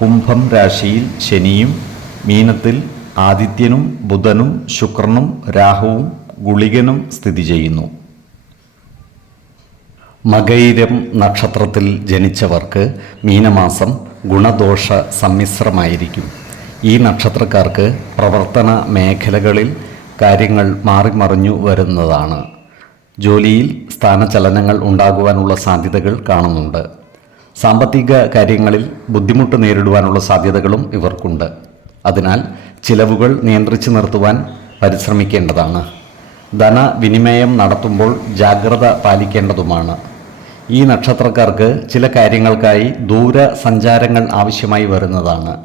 കുംഭം രാശിയിൽ ശനിയും മീനത്തിൽ ആദിത്യനും ബുധനും ശുക്രനും രാഹുവും ഗുളികനും സ്ഥിതി ചെയ്യുന്നു. മകൈരം നക്ഷത്രത്തിൽ ജനിച്ചവർക്ക് മീനമാസം ഗുണദോഷ സമ്മിശ്രമായിരിക്കും. ഈ നക്ഷത്രക്കാർക്ക് പ്രവർത്തന മേഖലകളിൽ കാര്യങ്ങൾ മാറിമറിഞ്ഞു വരുന്നതാണ്. ജോലിയിൽ സ്ഥാനചലനങ്ങൾ ഉണ്ടാകുവാനുള്ള സാധ്യതകൾ കാണുന്നുണ്ട്. സാമ്പത്തിക കാര്യങ്ങളിൽ ബുദ്ധിമുട്ട് നേരിടുവാനുള്ള സാധ്യതകളും ഇവർക്കുണ്ട്. അതിനാൽ ചിലവുകൾ നിയന്ത്രിച്ചു നിർത്തുവാൻ പരിശ്രമിക്കേണ്ടതാണ്. ധനവിനിമയം നടത്തുമ്പോൾ ജാഗ്രത പാലിക്കേണ്ടതുമാണ്. ഈ നക്ഷത്രക്കാർക്ക് ചില കാര്യങ്ങൾക്കായി ദൂര സഞ്ചാരങ്ങൾ ആവശ്യമായി വരുന്നതാണ്.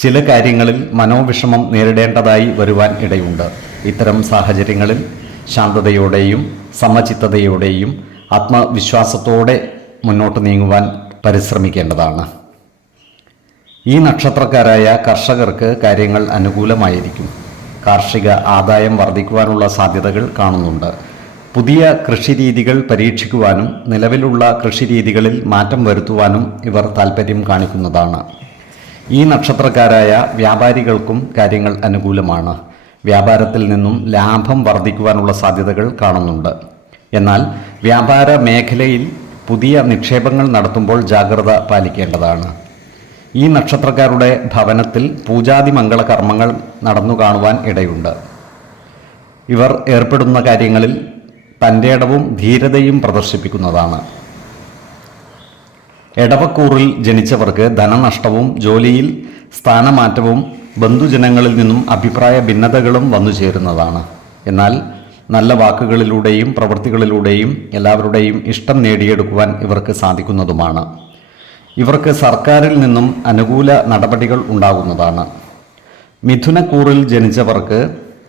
ചില കാര്യങ്ങളിൽ മനോവിഷമം നേരിടേണ്ടതായി വരുവാൻ ഇടയുണ്ട്. ഇത്തരം സാഹചര്യങ്ങളിൽ ശാന്തതയോടെയും സമചിത്തതയോടെയും ആത്മവിശ്വാസത്തോടെ മുന്നോട്ട് നീങ്ങുവാൻ പരിശ്രമിക്കേണ്ടതാണ്. ഈ നക്ഷത്രക്കാരായ കർഷകർക്ക് കാര്യങ്ങൾ അനുകൂലമായിരിക്കും. കാർഷിക ആദായം വർദ്ധിക്കുവാനുള്ള സാധ്യതകൾ കാണുന്നുണ്ട്. പുതിയ കൃഷിരീതികൾ പരീക്ഷിക്കുവാനും നിലവിലുള്ള കൃഷിരീതികളിൽ മാറ്റം വരുത്തുവാനും ഇവർ താൽപ്പര്യം കാണിക്കുന്നതാണ്. ഈ നക്ഷത്രക്കാരായ വ്യാപാരികൾക്കും കാര്യങ്ങൾ അനുകൂലമാണ്. വ്യാപാരത്തിൽ നിന്നും ലാഭം വർദ്ധിക്കുവാനുള്ള സാധ്യതകൾ കാണുന്നുണ്ട്. എന്നാൽ വ്യാപാര മേഖലയിൽ പുതിയ നിക്ഷേപങ്ങൾ നടത്തുമ്പോൾ ജാഗ്രത പാലിക്കേണ്ടതാണ്. ഈ നക്ഷത്രക്കാരുടെ ഭവനത്തിൽ പൂജാതി മംഗള കർമ്മങ്ങൾ നടന്നു കാണുവാൻ ഇടയുണ്ട്. ഇവർ ഏർപ്പെടുന്ന കാര്യങ്ങളിൽ തന്റെ ഇടവും ധീരതയും പ്രദർശിപ്പിക്കുന്നതാണ്. എടവക്കൂറിൽ ജനിച്ചവർക്ക് ധനനഷ്ടവും ജോലിയിൽ സ്ഥാനമാറ്റവും ബന്ധുജനങ്ങളിൽ നിന്നും അഭിപ്രായ ഭിന്നതകളും വന്നു ചേരുന്നതാണ് എന്നാൽ നല്ല വാക്കുകളിലൂടെയും പ്രവൃത്തികളിലൂടെയും എല്ലാവരുടെയും ഇഷ്ടം നേടിയെടുക്കുവാൻ ഇവർക്ക് സാധിക്കുന്നതുമാണ്. ഇവർക്ക് സർക്കാരിൽ നിന്നും അനുകൂല നടപടികൾ ഉണ്ടാകുന്നതാണ്. മിഥുനക്കൂറിൽ ജനിച്ചവർക്ക്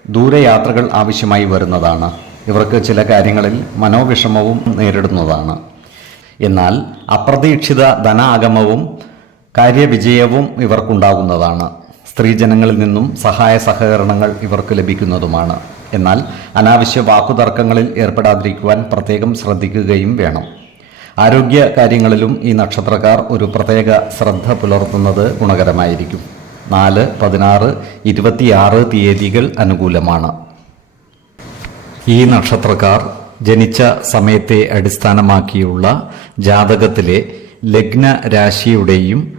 ദൂരയാത്രകൾ ആവശ്യമായി വരുന്നതാണ്. ഇവർക്ക് ചില കാര്യങ്ങളിൽ മനോവിഷമവും നേരിടുന്നതാണ്. എന്നാൽ അപ്രതീക്ഷിത ധനാഗമവും കാര്യവിജയവും ഇവർക്കുണ്ടാകുന്നതാണ്. സ്ത്രീജനങ്ങളിൽ നിന്നും സഹായ സഹകരണങ്ങൾ ഇവർക്ക് ലഭിക്കുന്നതുമാണ്. എന്നാൽ അനാവശ്യ വാക്കുതർക്കങ്ങളിൽ ഏർപ്പെടാതിരിക്കുവാൻ പ്രത്യേകം ശ്രദ്ധിക്കുകയും വേണം. ആരോഗ്യ കാര്യങ്ങളിലും ഈ നക്ഷത്രക്കാർ ഒരു പ്രത്യേക ശ്രദ്ധ പുലർത്തുന്നത് ഗുണകരമായിരിക്കും. നാല് പതിനാറ് ഇരുപത്തിയാറ് തീയതികൾ അനുകൂലമാണ്. ഈ നക്ഷത്രക്കാർ ജനിച്ച സമയത്തെ അടിസ്ഥാനമാക്കിയുള്ള ജാതകത്തിലെ ലഗ്ന രാശിയുടെയും